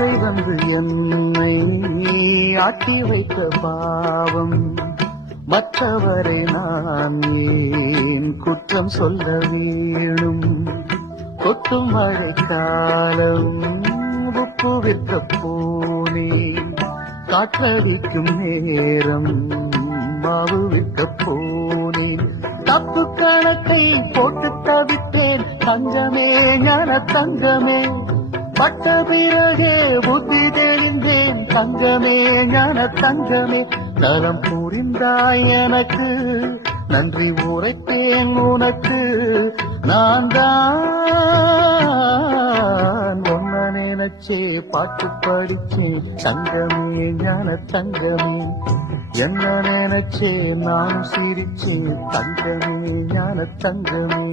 ஆசை வந்து என்னை ஆட்டி வைத்த பாவம், மற்றவரை நான் ஏன் குற்றம் சொல்ல வேணும்? கொட்டும் மழைக்காலம் உப்பு விற்க போனே, காற்றடிக்கும் நேரம் மாவு விற்க போனேன். தப்பு கணக்கை போட்டு தவித்தேன், தங்கமே ஞான தங்கமே. பட்ட பிறகே புத்தி தெளிந்தேன், தங்கமே ஞான தங்கமே. நலம் புரிந்தாய் எனக்கு, நன்றி உரைத்தேன் உனக்கு. நான் தான் ஒன்ன நினைச்சே பாட்டு படிச்சேன், தங்கமே ஞான தங்கமே. என்ன நினைச்சே நான் சிரிச்சேன், தங்கமே ஞான தங்கமே.